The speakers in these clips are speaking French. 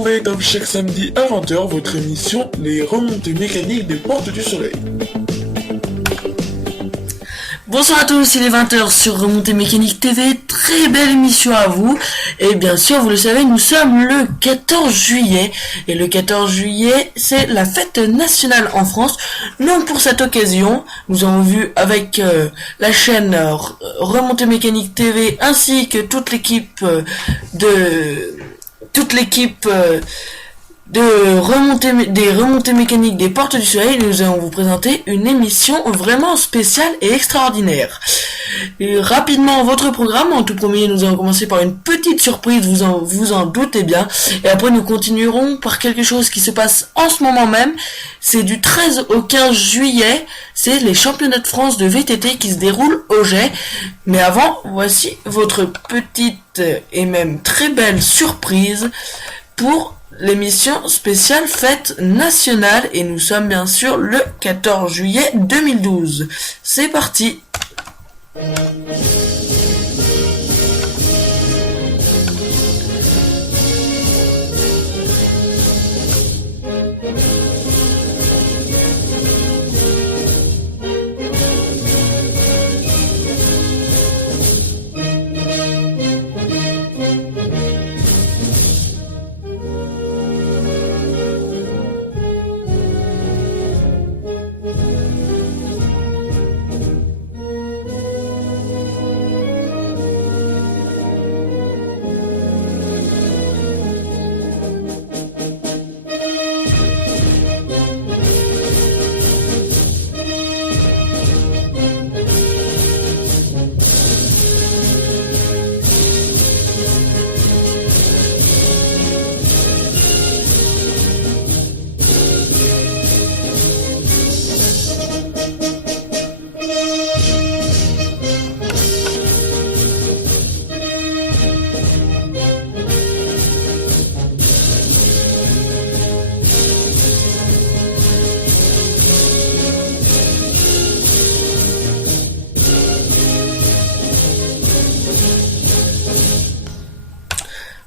retrouvez comme chaque samedi à 20h votre émission Les remontées mécaniques des Portes du Soleil. Bonsoir à tous, il est 20h sur Remontée Mécanique TV, très belle émission à vous. Et bien sûr, vous le savez, nous sommes le 14 juillet. Et le 14 juillet, c'est la fête nationale en France. Donc pour cette occasion, nous avons vu avec la chaîne Remontée Mécanique TV ainsi que toute l'équipe des remontées mécaniques des Portes du Soleil, nous allons vous présenter une émission vraiment spéciale et extraordinaire. Et rapidement, votre programme, en tout premier, nous allons commencer par une petite surprise, vous en doutez bien, et après nous continuerons par quelque chose qui se passe en ce moment même. C'est du 13 au 15 juillet, c'est les championnats de France de VTT qui se déroulent au Jet. Mais avant, voici votre petite et même très belle surprise pour l'émission spéciale fête nationale, et nous sommes bien sûr le 14 juillet 2012. C'est parti.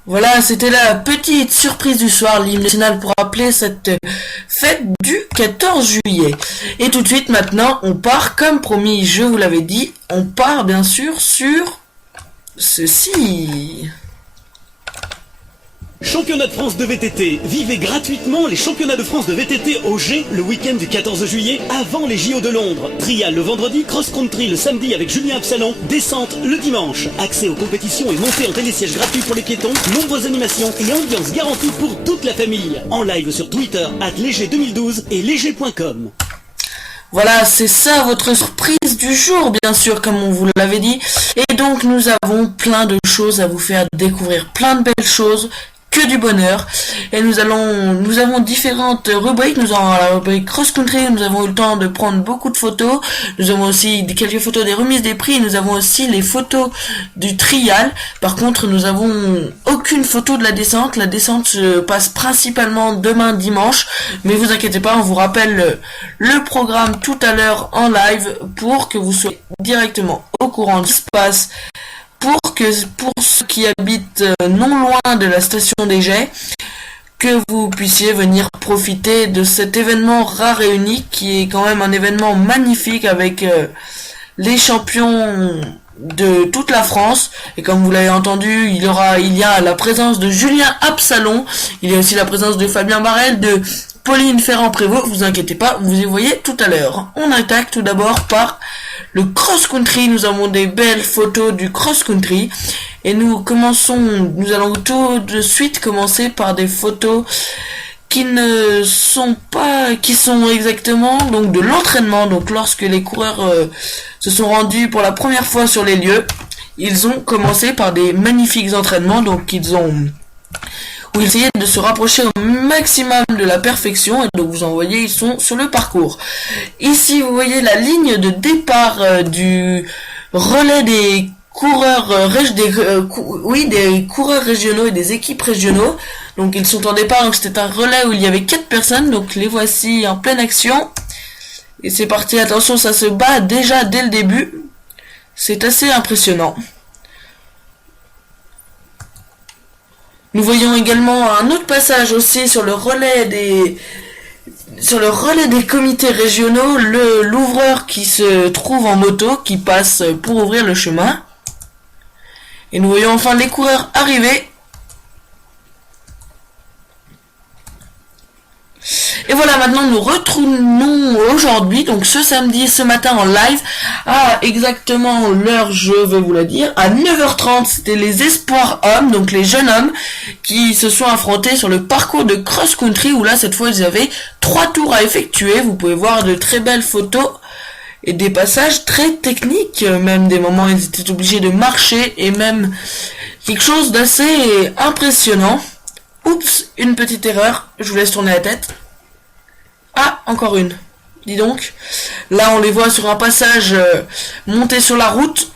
Voilà, c'était la petite surprise du soir, l'hymne national pour rappeler cette fête du 14 juillet. Et tout de suite, maintenant, on part, comme promis, je vous l'avais dit, on part bien sûr sur ceci. Championnat de France de VTT. Vivez gratuitement les championnats de France de VTT au G le week-end du 14 juillet avant les JO de Londres. Trial le vendredi, cross-country le samedi avec Julien Absalon, descente le dimanche. Accès aux compétitions et montée en télésiège gratuit pour les piétons, nombreuses animations et ambiance garantie pour toute la famille. En live sur Twitter @léger2012 et léger.com. Voilà, c'est ça votre surprise du jour, bien sûr, comme on vous l'avait dit. Et donc, nous avons plein de choses à vous faire découvrir, plein de belles choses, que du bonheur. Et nous avons différentes rubriques. Nous avons la rubrique cross country, nous avons eu le temps de prendre beaucoup de photos. Nous avons aussi quelques photos des remises des prix. Nous avons aussi les photos du trial. Par contre, nous avons aucune photo de la descente. La descente se passe principalement demain dimanche. Mais vous inquiétez pas, on vous rappelle le programme tout à l'heure en live pour que vous soyez directement au courant de ce qui se passe. Pour ceux qui habitent non loin de la station des Jets, que vous puissiez venir profiter de cet événement rare et unique qui est quand même un événement magnifique avec les champions de toute la France. Et comme vous l'avez entendu, il y a la présence de Julien Absalon, il y a aussi la présence de Fabien Barrel, de Pauline Ferrand-Prévot. Vous inquiétez pas, vous y voyez tout à l'heure. On attaque tout d'abord par le cross-country. Nous avons des belles photos du cross-country. Et nous allons tout de suite commencer par des photos qui sont exactement donc de l'entraînement. Donc lorsque les coureurs se sont rendus pour la première fois sur les lieux, ils ont commencé par des magnifiques entraînements. Donc où ils essayaient de se rapprocher au maximum de la perfection. Et donc vous en voyez, ils sont sur le parcours. Ici vous voyez la ligne de départ du relais des coureurs des coureurs régionaux et des équipes régionaux. Donc ils sont en départ, donc c'était un relais où il y avait 4 personnes, donc les voici en pleine action. Et c'est parti, attention, ça se bat déjà dès le début. C'est assez impressionnant. Nous voyons également un autre passage aussi sur le relais des comités régionaux, l'ouvreur qui se trouve en moto, qui passe pour ouvrir le chemin. Et nous voyons enfin les coureurs arriver. Et voilà, maintenant nous retournons aujourd'hui, donc ce samedi, ce matin en live, à exactement l'heure, je vais vous la dire, à 9h30, c'était les espoirs hommes, donc les jeunes hommes, qui se sont affrontés sur le parcours de cross-country, où là, cette fois, ils avaient 3 tours à effectuer. Vous pouvez voir de très belles photos et des passages très techniques, même des moments où ils étaient obligés de marcher, et même quelque chose d'assez impressionnant. Oups, une petite erreur, je vous laisse tourner la tête. Ah, encore une. Dis donc. Là, on les voit sur un passage monté sur la route.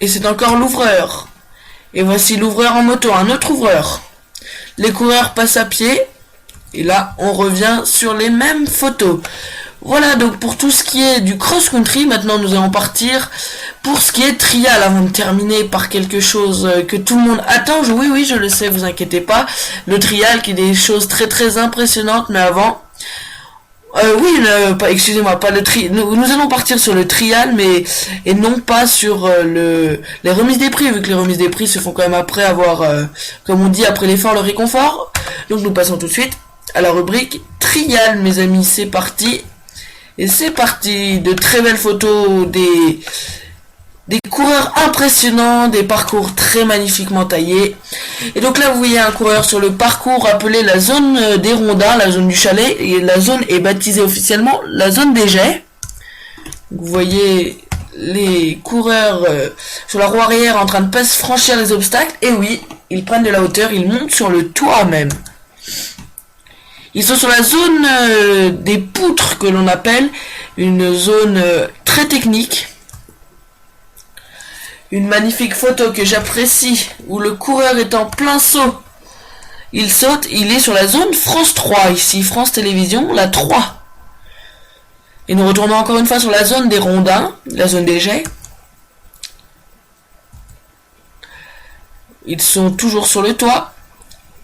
Et c'est encore l'ouvreur. Et voici l'ouvreur en moto, un autre ouvreur. Les coureurs passent à pied. Et là, on revient sur les mêmes photos. Voilà, donc pour tout ce qui est du cross-country, maintenant nous allons partir pour ce qui est trial, avant de terminer par quelque chose que tout le monde attend. Oui, je le sais, vous inquiétez pas. Le trial qui est des choses très très impressionnantes, mais avant... excusez-moi, pas le tri. Nous allons partir sur le trial, mais et non pas sur les remises des prix, vu que les remises des prix se font quand même après avoir, comme on dit, après l'effort, le réconfort. Donc nous passons tout de suite à la rubrique trial, mes amis. C'est parti. Et c'est parti, de très belles photos, des coureurs impressionnants, des parcours très magnifiquement taillés. Et donc là, vous voyez un coureur sur le parcours appelé la zone des Rondins, la zone du chalet, et la zone est baptisée officiellement la zone des jets. Vous voyez les coureurs sur la roue arrière en train de pas se franchir les obstacles, et oui, ils prennent de la hauteur, ils montent sur le toit même. Ils sont sur la zone des poutres que l'on appelle, une zone très technique. Une magnifique photo que j'apprécie, où le coureur est en plein saut. Il saute, il est sur la zone France 3, ici, France Télévisions, la 3. Et nous retournons encore une fois sur la zone des Rondins, la zone des jets. Ils sont toujours sur le toit.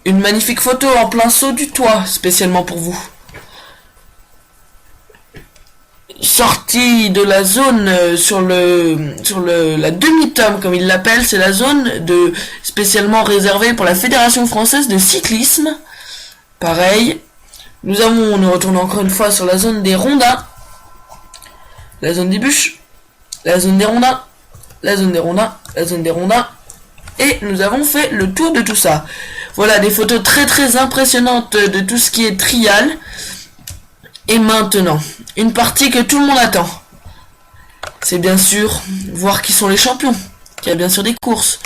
Une magnifique photo en plein saut du toit, spécialement pour vous. Sortie de la zone sur la demi-tome, comme ils l'appellent, c'est la zone spécialement réservée pour la Fédération Française de Cyclisme. Pareil. Nous retournons encore une fois sur la zone des Rondins. La zone des bûches. La zone des Rondins. La zone des Rondins. La zone des Rondins. Et nous avons fait le tour de tout ça. Voilà, des photos très très impressionnantes de tout ce qui est trial. Et maintenant, une partie que tout le monde attend. C'est bien sûr voir qui sont les champions. Il y a bien sûr des courses.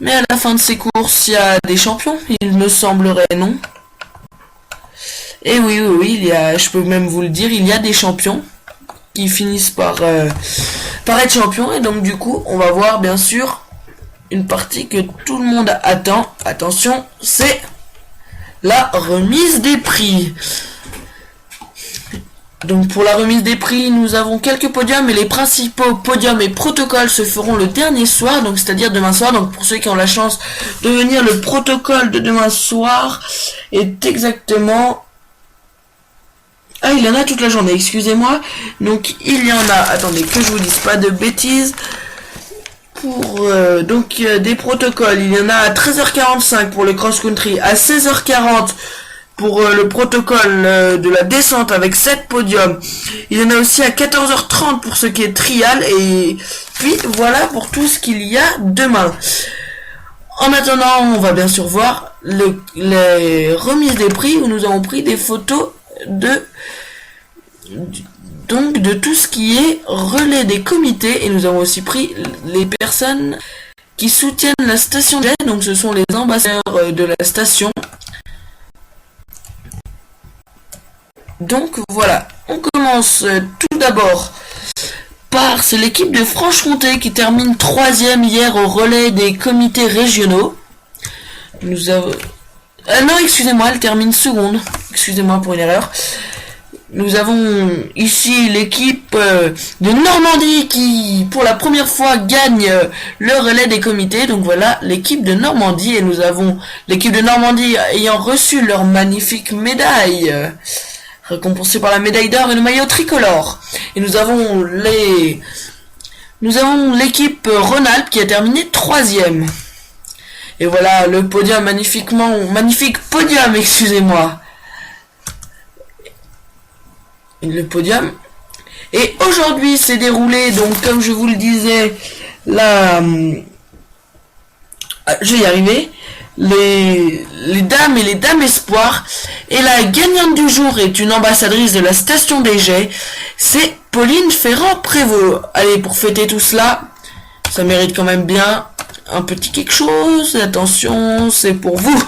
Mais à la fin de ces courses, il y a des champions. Il me semblerait, non? Et oui, il y a, je peux même vous le dire, il y a des champions qui finissent par être champions. Et donc du coup, on va voir bien sûr une partie que tout le monde attend. Attention, c'est la remise des prix. Donc pour la remise des prix, nous avons quelques podiums, et les principaux podiums et protocoles se feront le dernier soir, donc c'est-à-dire demain soir. Donc pour ceux qui ont la chance de venir, le protocole de demain soir est exactement... Ah, il y en a toute la journée, excusez-moi. Donc il y en a, attendez que je vous dise pas de bêtises. Pour des protocoles, il y en a à 13h45 pour le cross-country, à 16h40 pour le protocole de la descente avec 7 podiums. Il y en a aussi à 14h30 pour ce qui est trial, et puis voilà pour tout ce qu'il y a demain. En attendant, on va bien sûr voir les remises des prix, où nous avons pris des photos de tout ce qui est relais des comités, et nous avons aussi pris les personnes qui soutiennent la station jet, donc ce sont les ambassadeurs de la station. Donc voilà, on commence tout d'abord par, c'est l'équipe de Franche-Comté qui termine 3e hier au relais des comités régionaux. Nous avons... non, excusez-moi, elle termine seconde. Excusez-moi pour une erreur. nous avons ici l'équipe de Normandie qui, pour la première fois, gagne le relais des comités. Donc voilà, l'équipe de Normandie. Et nous avons l'équipe de Normandie ayant reçu leur magnifique médaille, récompensée par la médaille d'or et le maillot tricolore. Et nous avons l'équipe Rhône-Alpes qui a terminé 3e. Et voilà le podium, magnifique podium, excusez-moi. Le podium. Et aujourd'hui s'est déroulé, donc comme je vous le disais, je vais y arriver, les dames et les dames espoirs. Et la gagnante du jour est une ambassadrice de la station des Jets, c'est Pauline Ferrand-Prévôt. Allez, pour fêter tout cela, ça mérite quand même bien un petit quelque chose. Attention, c'est pour vous.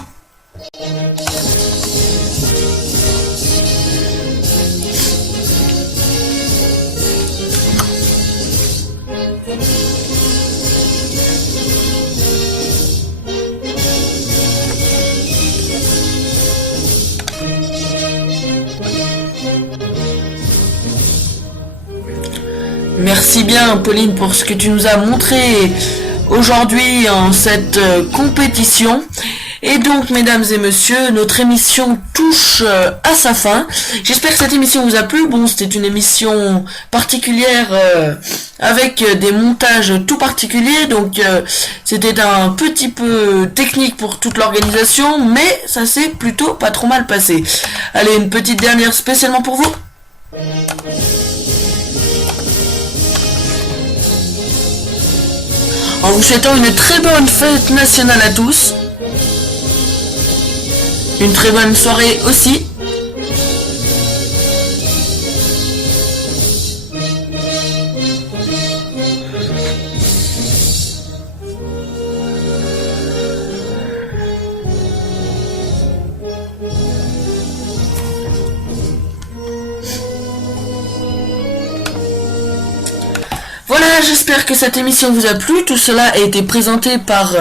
Merci bien Pauline pour ce que tu nous as montré aujourd'hui en cette compétition. Et donc mesdames et messieurs, notre émission touche à sa fin. J'espère que cette émission vous a plu. Bon, c'était une émission particulière avec des montages tout particuliers. Donc c'était un petit peu technique pour toute l'organisation, mais ça s'est plutôt pas trop mal passé. Allez, une petite dernière spécialement pour vous. En vous souhaitant une très bonne fête nationale à tous. Une très bonne soirée aussi. Voilà, j'espère que cette émission vous a plu. Tout cela a été présenté par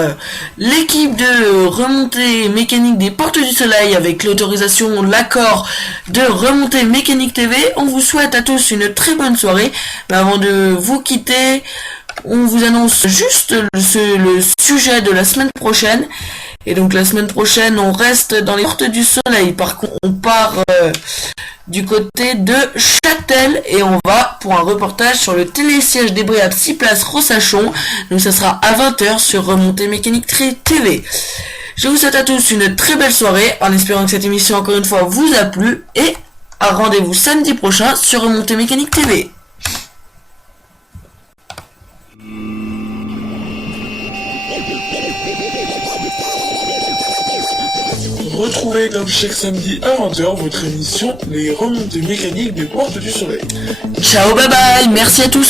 l'équipe de remontée mécanique des Portes du Soleil avec l'autorisation, l'accord de Remontée Mécanique TV. On vous souhaite à tous une très bonne soirée. Mais avant de vous quitter, on vous annonce juste le sujet de la semaine prochaine. Et donc la semaine prochaine, on reste dans les Portes du Soleil. Par contre, on part du côté de Châtel et on va pour un reportage sur le télésiège des Bréades 6 places Rossachon. Donc ça sera à 20h sur Remontée Mécanique TV. Je vous souhaite à tous une très belle soirée en espérant que cette émission encore une fois vous a plu et à rendez-vous samedi prochain sur Remontée Mécanique TV. Retrouvez comme chaque samedi à 20h votre émission Les Remontées Mécaniques des Portes du Soleil. Ciao, bye bye, merci à tous.